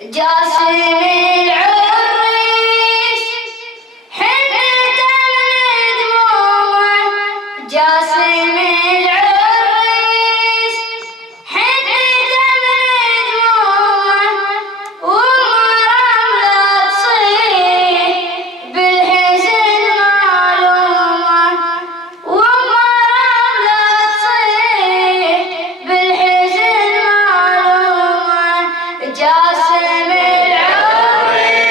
جاسم العريس حنته من دموعه، جاسم العريس حنته من دموعه، ومرام لا تصيح بالحزن معلومه، ومرام لا تصيح بالحزن معلومه، جاسم العريس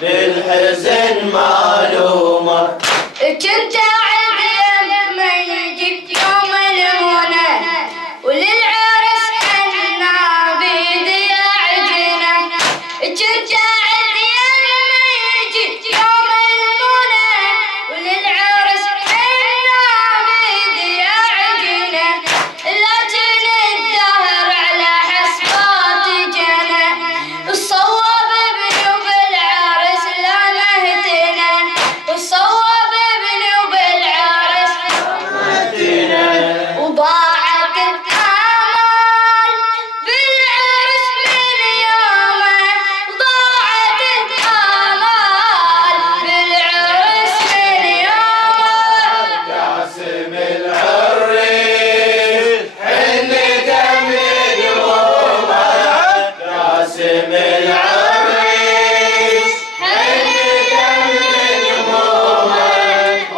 بالحزن معلومة. كنت أعد يم يجي يوم المنى وللعرس حنا بيدي عجينة. كنت أعد يم يجي يوم المنى وللعرس حنا بيدي عجينة. لكن الدهر على حسبات جنى الصواب ابني وبالعرس لا مهتنا. الصواب ابني وبالعرس وضاعت الآمال بالعرس من يومه. ضاعت الآمال بالعرس من يومه. قاسم العريس حني تمد همومه. قاسم العريس حني تمد همومه.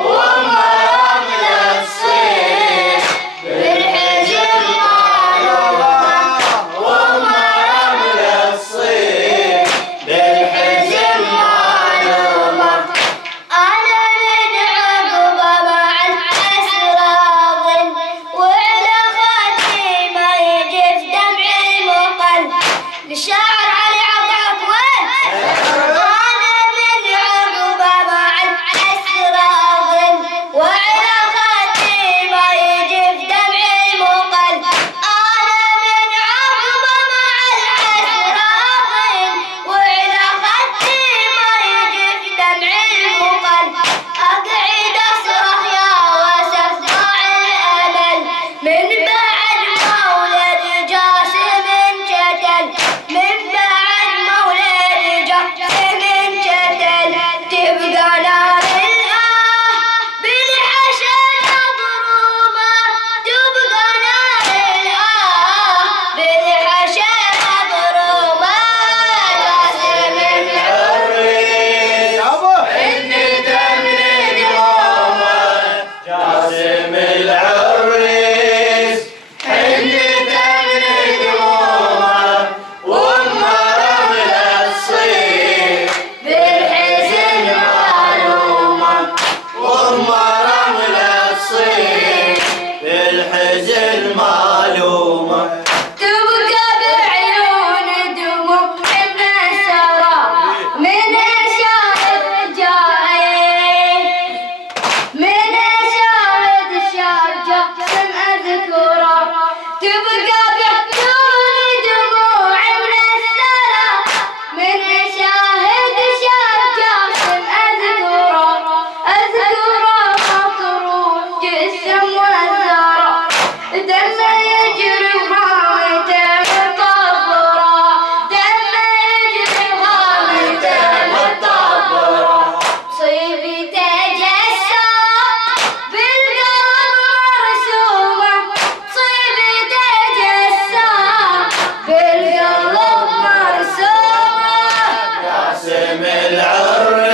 وما رمل الصيف بالحزن معلومه. وما رمل الصيف بالحزن معلومه. أنا من عقبة مع الأسرار وعلى خدي ما يجف دمع المقل. للشاعر علي عطاك وين؟ أنا من عقبة مع الأسرار وعلى خدي ما يجف دمع المقل. أنا من عقبة مع الأسرار وعلى خدي ما يجف دمع المقل. أقعد أصرخ يا وسف ضاع الأمل من بعد مولد جاسم جدل. من بعد مولد جاسم جدل تبقى نار الآه بالحشا مضرومة. تبقى نار الآه بالحشا مضرومة. جاسم العريس حني تمد همومه. قاسم العريس حني تمد همومه. وما رمل الصيف بالحزن معلومة. وما رمل الصيف بالحزن معلومه. تبقى بعيون دموع من سراب من شاهد جاي. من شاهد شاب جاسم أذكره. تبقى بعيون دموع من السراب من شاهد شاب جاسم أذكره. أذكره مطروح جسم والزرع دمه يجري وهامته مطبرة. دمه يجري وهامته مطبرة. صيبته جسة بالقلب مرسومة. صيبته جسة بالقلب مرسومة. قاسم العريس